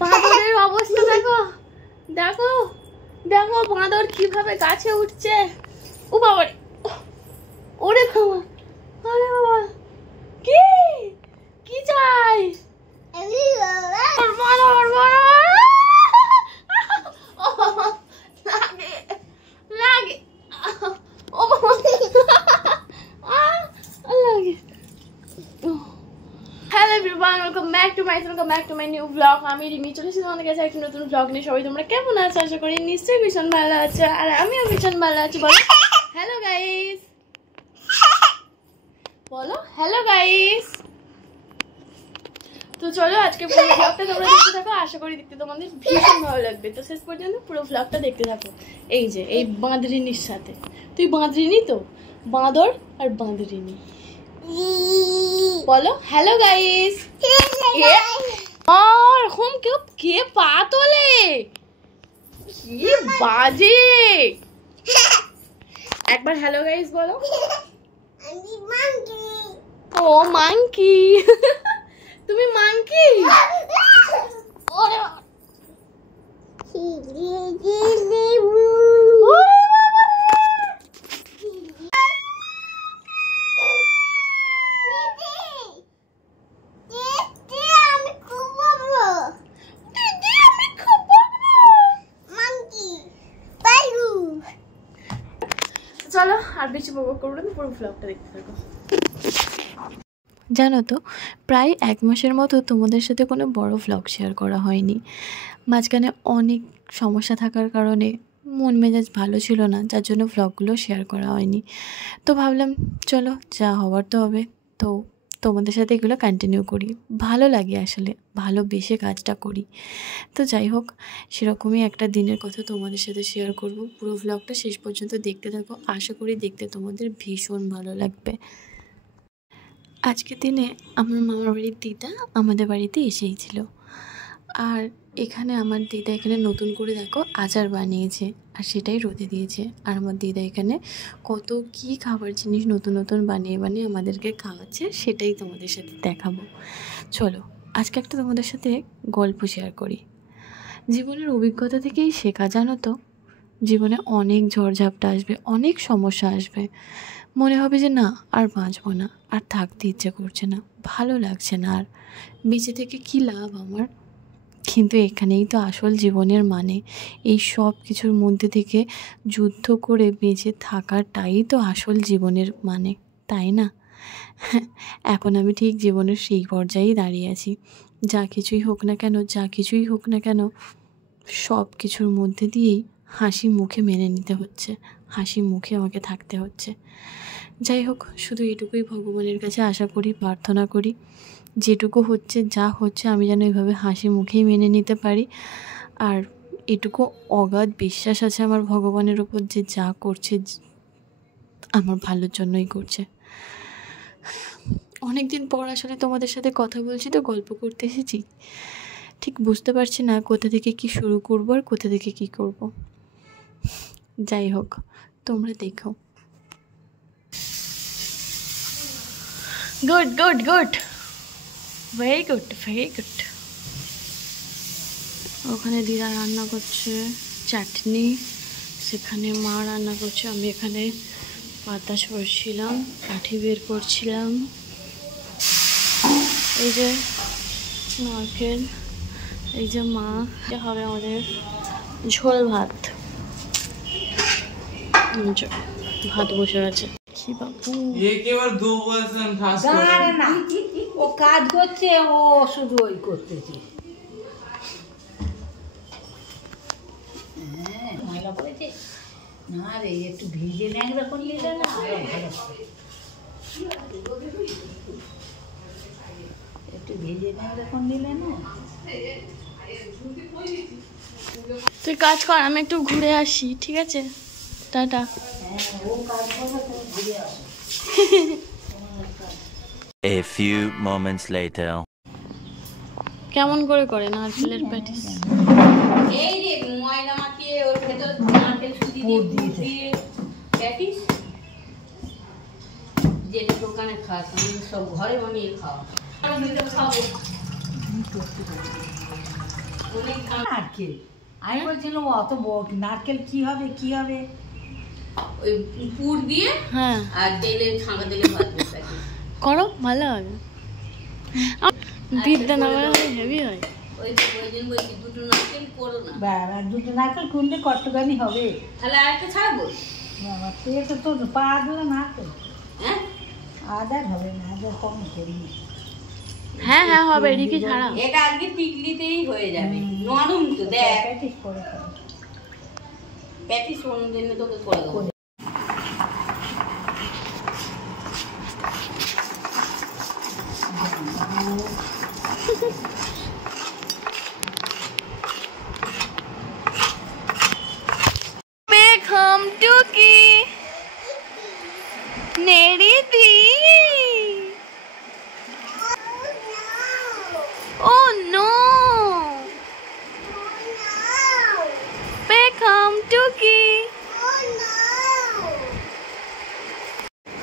বাঁদরের অবস্থা দেখো, দেখো দেখো বাঁদর কিভাবে গাছে উঠছে। ও বাবা রে, ওরে বাবা, আরে বাবা, কি কি চাই? বাঁদর লাগে লাগে, ও বাবা লাগে। Hello everyone, welcome back to my new blog. আমি রিমি চলে এসেছি তোমাদের কাছে একটা নতুন ব্লগ নিয়ে। সবাই তোমরা কেমন আছো? আশা করি নিশ্চয়ই ভীষণ ভালো আছো, আর আমিও ভীষণ ভালো আছি। বলো হ্যালো গাইস, বলো হ্যালো গাইস। তো চলো আজকে পুরো ব্লগটা তোমরা দেখতে থাকো, আশা করি দেখতে তোমাদের ভীষণ ভালো লাগবে। তো শেষ পর্যন্ত পুরো ব্লগটা দেখতে থাকো। এই যে এই বাঁদরিনীর সাথে, তুই বাঁদরিনী তো, বাঁদর আর বাঁদরিনী। বলো হ্যালো গাইস। আর এখন কেউ কে পা তোলে, কি বাজে। একবার হ্যালো গাইস বলো। ও মাংকি, তুমি মাংকি। ওরে চলো আর বেশি বকবক করবো না, পুরো ব্লগটা দেখতে থাকো। জানো তো, প্রায় 1 মাসের মতো তোমাদের সাথে কোনো বড় ভ্লগ শেয়ার করা হয়নি। মাঝখানে অনেক সমস্যা থাকার কারণে মন মেজাজ ভালো ছিল না, যার জন্য ভ্লগগুলো শেয়ার করা হয়নি। তো ভাবলাম চলো যা হওয়ার তো হবে, তো তোমাদের সাথে এগুলো কন্টিনিউ করি। ভালো লাগে আসলে, ভালোবেসে কাজটা করি। তো যাই হোক, সেরকমই একটা দিনের কথা তোমাদের সাথে শেয়ার করব। পুরো ভ্লগটা শেষ পর্যন্ত দেখতে থাকো, আশা করি দেখতে তোমাদের ভীষণ ভালো লাগবে। আজকের দিনে আমার মামার বাড়ির দিদা আমাদের বাড়িতে এসেইছিল, আর এখানে আমার দিদা এখানে নতুন করে দেখো আচার বানিয়েছে, আর সেটাই রোদে দিয়েছে। আর আমার দিদা এখানে কত কি খাবার জিনিস নতুন নতুন বানিয়ে বানিয়ে আমাদেরকে খাওয়াচ্ছে, সেটাই তোমাদের সাথে দেখাবো। চলো আজকে একটা তোমাদের সাথে গল্প শেয়ার করি। জীবনের অভিজ্ঞতা থেকেই শেখা, জানো তো, জীবনে অনেক ঝড়ঝাপটা আসবে, অনেক সমস্যা আসবে। মনে হবে যে না আর বাঁচবো না, আর থাকতে ইচ্ছে করছে না, ভালো লাগছে না, আর বেঁচে থেকে কী লাভ আমার। কিন্তু এখানেই তো আসল জীবনের মানে, এই সব কিছুর মধ্যে থেকে যুদ্ধ করে বেঁচে থাকাটাই তো আসল জীবনের মানে, তাই না? এখন আমি ঠিক জীবনের সেই পর্যায়েই দাঁড়িয়ে আছি। যা কিছুই হোক না কেন, যা কিছুই হোক না কেন, সব কিছুর মধ্যে দিয়েই হাসি মুখে মেনে নিতে হচ্ছে, হাসি মুখে আমাকে থাকতে হচ্ছে। যাই হোক, শুধু এটুকুই ভগবানের কাছে আশা করি, প্রার্থনা করি, যেটুকু হচ্ছে যা হচ্ছে আমি যেন এভাবে হাসি মুখেই মেনে নিতে পারি। আর এটুকু অগাধ বিশ্বাস আছে আমার ভগবানের ওপর, যে যা করছে আমার ভালোর জন্যই করছে। অনেক দিন পর আসলে তোমাদের সাথে কথা বলছি, তো গল্প করতে এসেছি। ঠিক বুঝতে পারছি না কোথা থেকে কি শুরু করব আর কোথা থেকে কি করব। যাই হোক, তোমরা দেখো। Good good good, very good very good. ওখানে দিদা রান্না করছে চাটনি, সেখানে মা রান্না করছে, আমি এখানে পাতা সরছিলাম, কাঠি বের করছিলাম। এই যে নারকেল, এই যে মা, হবে আমাদের ঝোল ভাত। ভাত বসে আছে। কি বাবু, ও কাজ করছে, ও শুধু ওই করতেছে। হ্যাঁ ময়লা করেছে না রে, একটু ভিজে ন্যাংরা করে নিলে না আরো ভালো, একটু ভিজে ন্যাংরা করে নিলে না। তুই কাজ কর, আমি একটু ঘুরে আসি, ঠিক আছে? টাটা। ও কাজ করবে, তুমি ঘুরে আসো। A few moments later. কেমন করে করে নারকেলের প্যাটিস? এই রে ময়দা মাখিয়ে ওর ভেতর নারকেল সুজি দিয়ে প্যাটিস যেটা দোকানে খাস আমি সব ঘরে বানিয়ে খাওয়া খাবো অনেক নারকেল আমি বলছিলাম অত নারকেল কি হবে ওই পুর দিয়ে হ্যাঁ আর তেলে ছাঁকা তেলে ভাজবে তাকে করো ভালো হবে বিদ্যা না হেভি হয় ওই দিন বলছি দুটো নারকেল করো না বাবা দুটো নারকেল কুনলে কট্টগানি হবে তাহলে আরেকটা ছাড়বো বাবা পেটে তো পা দিলে না তো হ্যাঁ আদার হবে না আদার কম করি হ্যাঁ হ্যাঁ হবে এদিকে ছাড়া এটা আজকে টিকলিতেই হয়ে যাবে নরম তো দেখ প্র্যাকটিস করে প্যাটিস অন্য দিনে তোকে করে দেবো Beckham Dookie Neri Dee Oh no Beckham Dookie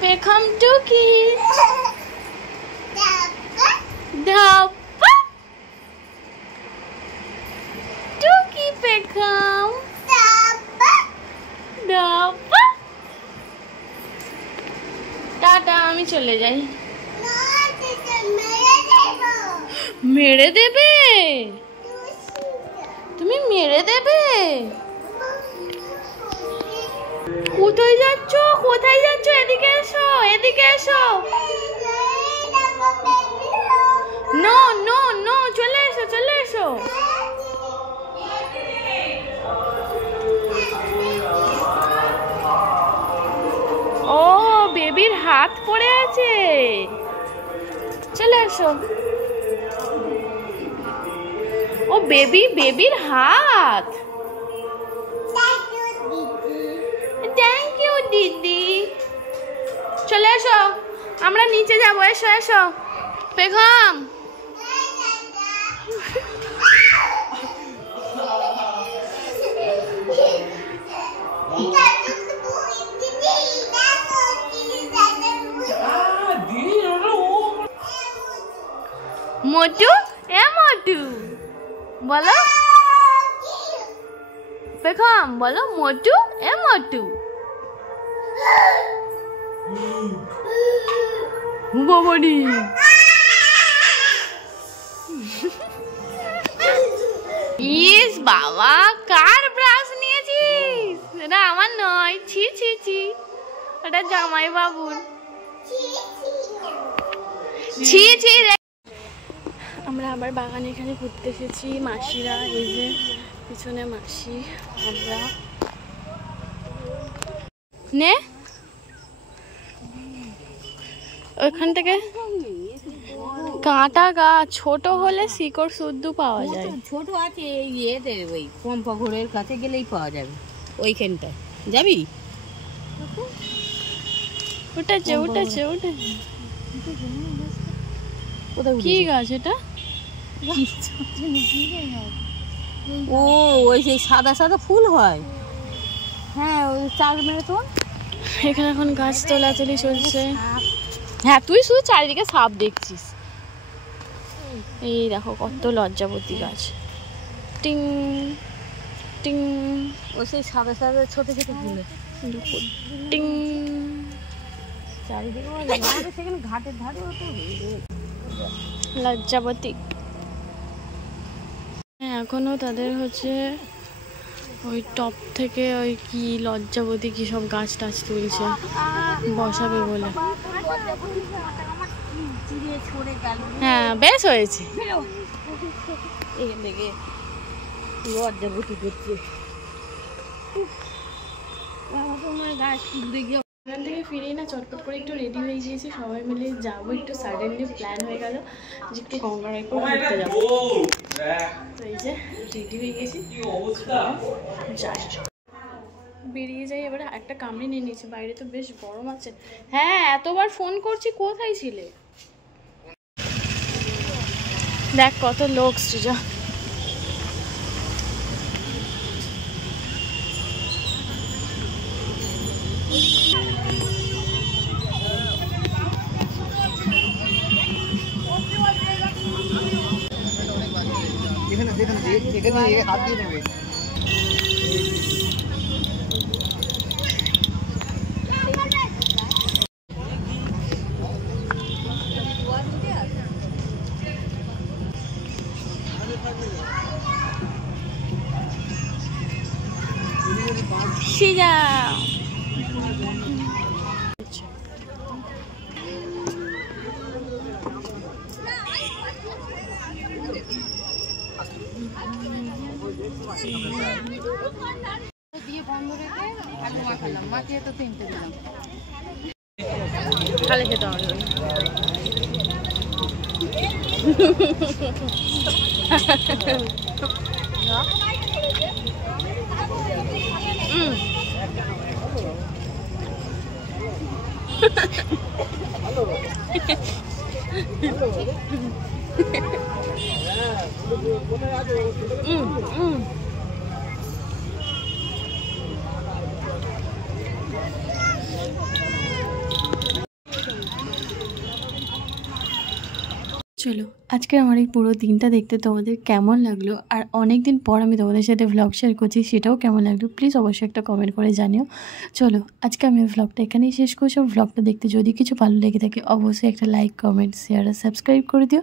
Beckham Dookie Dappa Dookie Beckham Dappa tata আমি চলে যাই মেরে দেবে তুমি মেরে দেবে কোথায় যাচ্ছ এদিকে এসো নো নো নো চলে এসো ও বেবির হাত পড়ে আছে চলে এসো ও বেবির হাত থ্যাংক ইউ দিদি চলে এসো আমরা নিচে যাবো এসো বেগম মোটু মোটু বলো বেগম বলো মোটু মোটু বাবানি ইস বাবা কার ব্রাশ নিয়েছিস এটা আমার নয় ছি ওটা জামাই বাবুর ছি রে আমরা আবার বাগানে এখানে ঘুরতে এসেছি মাসিরা এই যে পিছনে মাসি আমরা নে ওইখান থেকে কাঁটা গাছ ছোট হলে শিকড় শুদ্ধ পাওয়া যায় ছোট আছে এই ইয়েতে ওই পম্পা ঘোড়ের কাছে গেলেই পাওয়া যাবে ওইখানটায় যাবি উঠেছে কি গাছ এটা ও ওই সেই সাদা ফুল হয় হ্যাঁ ওই চাল মেরে তো এখানে এখন গাছ তোলাতুলি চলছে হ্যাঁ তুই শুধু চারিদিকে সাপ দেখছিস এই দেখো কত লজ্জাবতী গাছ টিং টিং ও সেই সাদা ছোট ফুল টিং চারিদিকে সেখানে ঘাটের ধারে লজ্জাবতী হ্যাঁ এখনো তাদের হচ্ছে ওই টপ থেকে ওই কি লজ্জাবতী কি সব গাছ টাছ তুলছে বসাবে বলে হ্যাঁ বেশ হয়েছে এখান থেকে লজ্জাবতী করছে এখান থেকে ফিরেই না চটপট করে একটু রেডি হয়ে গিয়েছি সবাই মিলে যাবো একটু সাডেনলি প্ল্যান হয়ে গেল যে একটু গঙ্গার একটু ঘুরতে যাবো তো এই যে রেডি হয়ে গেছি যাই বেরিয়ে যাই এবারে একটা কামড়ি নিয়ে নিয়েছি বাইরে তো বেশ গরম আছে হ্যাঁ এতবার ফোন করছি কোথায় ছিলে দেখ কত লোক সৃজা হাত দিয়ে নেবে। সিজা দিয়ে বন্ধ রেখে আলু মাখালাম, মাখিয়ে তো 3টে দিলাম। খালে খেতে হবে। চলো আজকে আমার এই পুরো দিনটা দেখতে তোমাদের কেমন লাগলো, আর অনেক দিন পর আমি তোমাদের সাথে ভ্লগ শেয়ার করছি, সেটাও কেমন লাগলো প্লিজ অবশ্যই একটা কমেন্ট করে জানিও। চলো আজকে আমি ভ্লগটা এখানেই শেষ করছি। ভ্লগটা দেখতে যদি কিছু ভালো লেগে থাকে অবশ্যই একটা লাইক, কমেন্ট, শেয়ার আর সাবস্ক্রাইব করে দিও।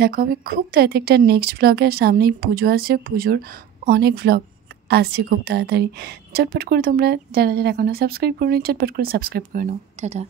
দেখা হবে খুব তাড়াতাড়ি একটা নেক্সট ভ্লগে। সামনেই পুজো আসছে, পুজোর অনেক ভ্লগ আসছে খুব তাড়াতাড়ি। চটপট করে তোমরা যারা যারা এখনও সাবস্ক্রাইব করে নি চটপট করে সাবস্ক্রাইব করে নাও। টাটা।